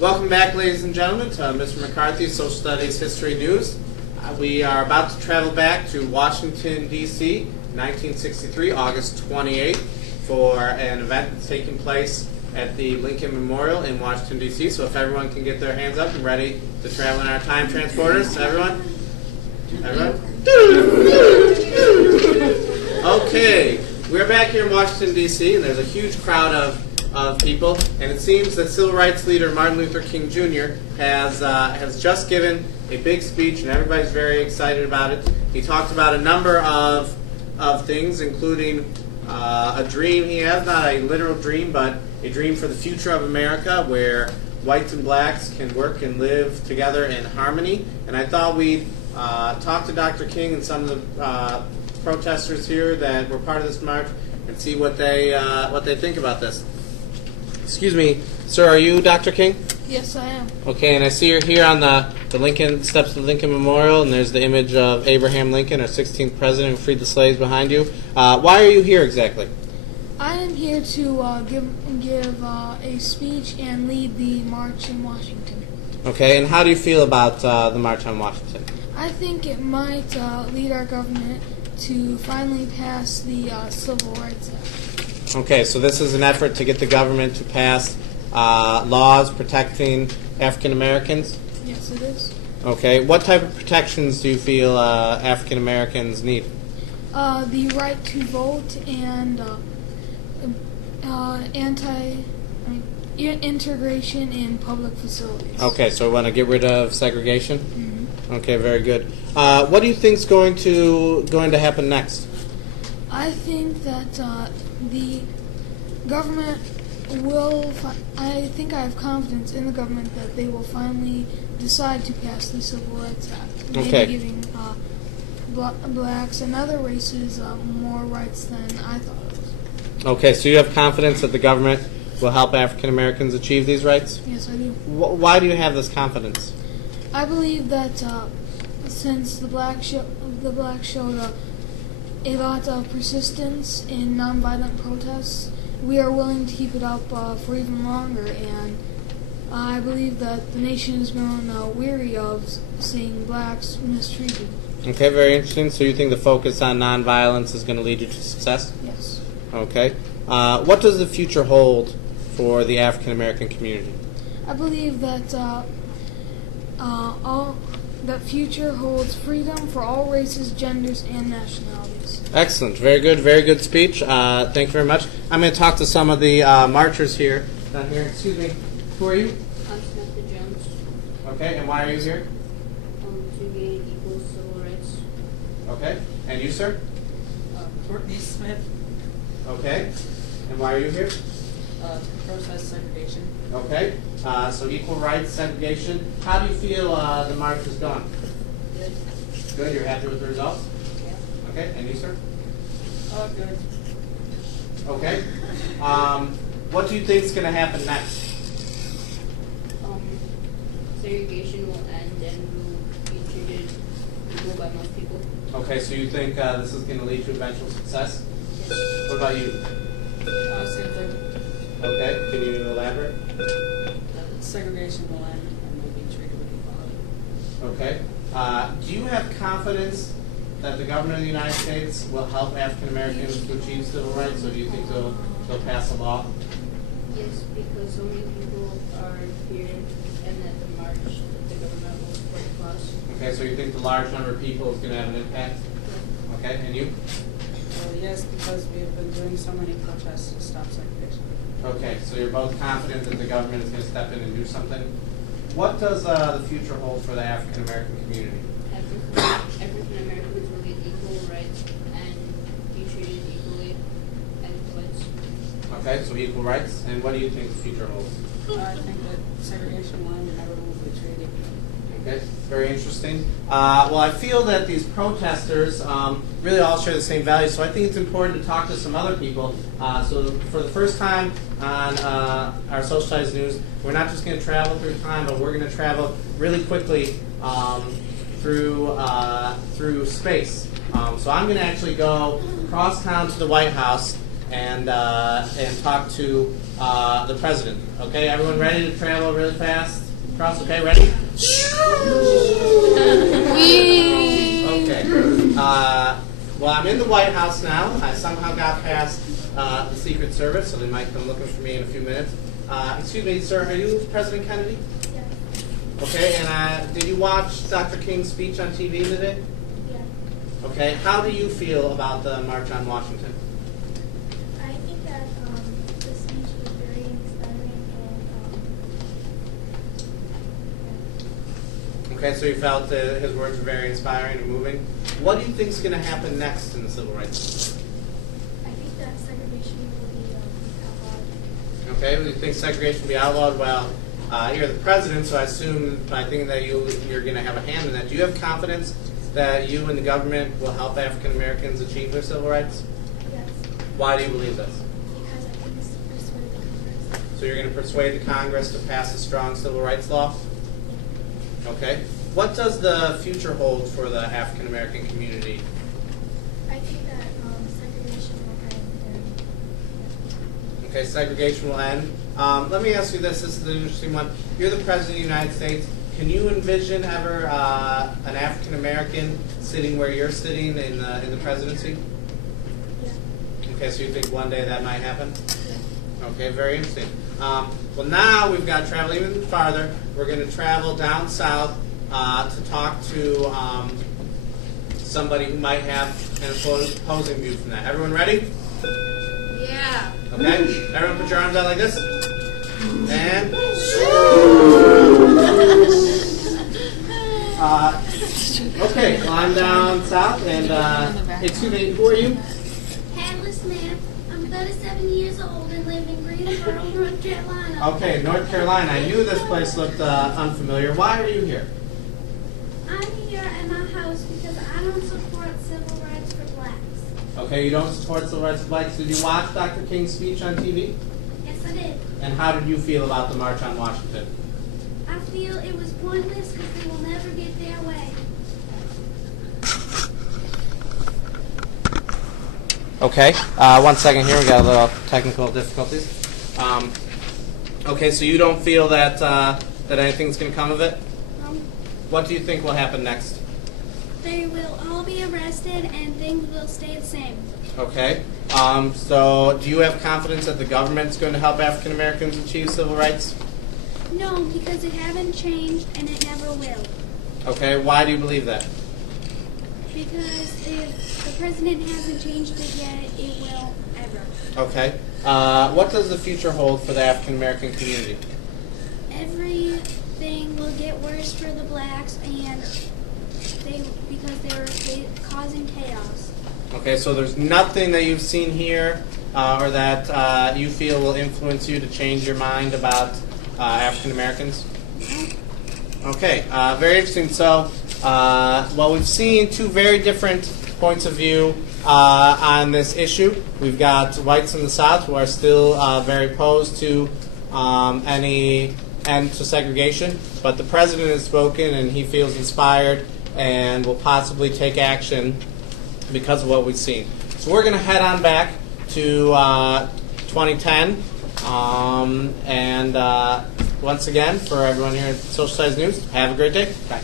Welcome back, ladies and gentlemen, to Mr. McCarthy's Social Studies History News. We are about to travel back to Washington, D.C., 1963, August 28th, for an event that's taking place at the Lincoln Memorial in Washington, D.C. So if everyone can get their hands up and ready to travel in our time transporters. Everyone? Everyone? Okay, we're back here in Washington, D.C., and there's a huge crowd of people, and it seems that civil rights leader Martin Luther King Jr. has just given a big speech, and everybody's very excited about it. He talked about a number of things, including a dream he has, not a literal dream, but a dream for the future of America, where whites and blacks can work and live together in harmony. And I thought we'd talk to Dr. King and some of the protesters here that were part of this march and see what they think about this. Excuse me, sir, are you Dr. King? Yes, I am. Okay, and I see you're here on the Lincoln steps of the Lincoln Memorial, and there's the image of Abraham Lincoln, our 16th president, who freed the slaves behind you. Why are you here exactly? I am here to give a speech and lead the march in Washington. Okay, and how do you feel about the March on Washington? I think it might lead our government to finally pass the Civil Rights Act. Okay, so this is an effort to get the government to pass laws protecting African Americans? Yes, it is. Okay, what type of protections do you feel African Americans need? The right to vote and integration in public facilities. Okay, so we want to get rid of segregation? Mm-hmm. Okay, very good. What do you think is going to happen next? I think that the government will. I think I have confidence in the government that they will finally decide to pass the Civil Rights Act, Okay. maybe giving blacks and other races more rights than I thought it was. Okay, so you have confidence that the government will help African Americans achieve these rights? Yes, I do. Why do you have this confidence? I believe that since the blacks showed a lot of persistence in nonviolent protests, we are willing to keep it up for even longer, and I believe that the nation has grown weary of seeing blacks mistreated. Okay, very interesting. So you think the focus on nonviolence is going to lead you to success? Yes. Okay. What does the future hold for the African American community? I believe that that future holds freedom for all races, genders, and nationalities. Excellent. Very good speech. Thank you very much. I'm going to talk to some of the marchers here. Down here. Excuse me. Who are you? I'm Samantha Jones. Okay, and why are you here? To gain equal civil rights. Okay. And you, sir? Courtney Smith, Okay. And why are you here? to protest segregation. Okay. So equal rights, segregation. How do you feel the march has gone? Good. Good. You're happy with the results? Yeah. Okay. And you, sir? Oh, good. Okay. What do you think is going to happen next? Segregation will end and will be treated equal by most people. Okay, so you think this is going to lead to eventual success? Yes. What about you? Same thing. Okay. Can you elaborate? Segregation will end and we'll be treated with equality. Okay. Do you have confidence that the government of the United States will help African Americans to achieve civil rights, or do you think they'll pass a law? Yes, because so many people are here and at the march that the government will support the cause. Okay, so you think the large number of people is going to have an impact? Okay, and you? Well, yes, because we have been doing so many protests to stop segregation. Okay, so you're both confident that the government is going to step in and do something. What does the future hold for the African American community? African Americans will get equal rights and be treated equally as whites. Okay, so equal rights. And what do you think the future holds? I think that segregation will end and everyone will be treated equally. Okay, very interesting. Well, I feel that these protesters really all share the same values, so I think it's important to talk to some other people. So for the first time on our Social Studies News, we're not just going to travel through time, but we're going to travel really quickly through space. So I'm going to actually go across town to the White House and talk to the president. Okay, everyone ready to travel really fast? Across, okay, ready? Okay. Well, I'm in the White House now. I somehow got past the Secret Service, so they might come looking for me in a few minutes. Excuse me, sir, are you President Kennedy? Yes. Okay, and did you watch Dr. King's speech on TV today? Yes. Okay, how do you feel about the March on Washington? I think that the speech was very inspiring and Okay, so you felt his words were very inspiring and moving. What do you think is going to happen next in the civil rights movement? I think that segregation will be outlawed. Okay, do you think segregation will be outlawed? Well, you're the president, so I assume by thinking that you're going to have a hand in that. Do you have confidence that you and the government will help African Americans achieve their civil rights? Yes. Why do you believe this? Because I think this persuade the Congress. So you're going to persuade the Congress to pass a strong civil rights law? Okay. What does the future hold for the African American community? I think that segregation will end. Okay, segregation will end. Let me ask you this. This is an interesting one. You're the President of the United States. Can you envision ever an African American sitting where you're sitting in the presidency? Yeah. Okay, so you think one day that might happen? Yeah. Okay, very interesting. Well, now we've got to travel even farther. We're going to travel down south to talk to somebody who might have an opposing view from that. Everyone ready? Yeah. Okay. Everyone put your arms out like this. And okay, well, I'm down south, and excuse me, who are you? Alice, ma'am. I'm 37 years old and live in Greensboro, North Carolina. Okay, North Carolina. I knew this place looked unfamiliar. Why are you here? I'm here at my house because I don't support civil rights for blacks. Okay, you don't support civil rights for blacks. Did you watch Dr. King's speech on TV? Yes, I did. And how did you feel about the March on Washington? I feel it was pointless because they will never get their way. Okay, 1 second here. We got a little technical difficulties. Okay, so you don't feel that that anything's going to come of it? What do you think will happen next? They will all be arrested and things will stay the same. Okay, so do you have confidence that the government's going to help African Americans achieve civil rights? No, because it haven't changed and it never will. Okay, why do you believe that? Because if the president hasn't changed it yet, it will ever. Okay, what does the future hold for the African American community? Everything will get worse for the blacks and because they're causing chaos. Okay, so there's nothing that you've seen here or that you feel will influence you to change your mind about African Americans? Okay, very interesting. So, well, we've seen two very different points of view on this issue. We've got whites in the South who are still very opposed to any end to segregation, but the president has spoken and he feels inspired and will possibly take action because of what we've seen. So we're going to head on back to 2010, and once again, for everyone here at Social Studies News, have a great day. Bye.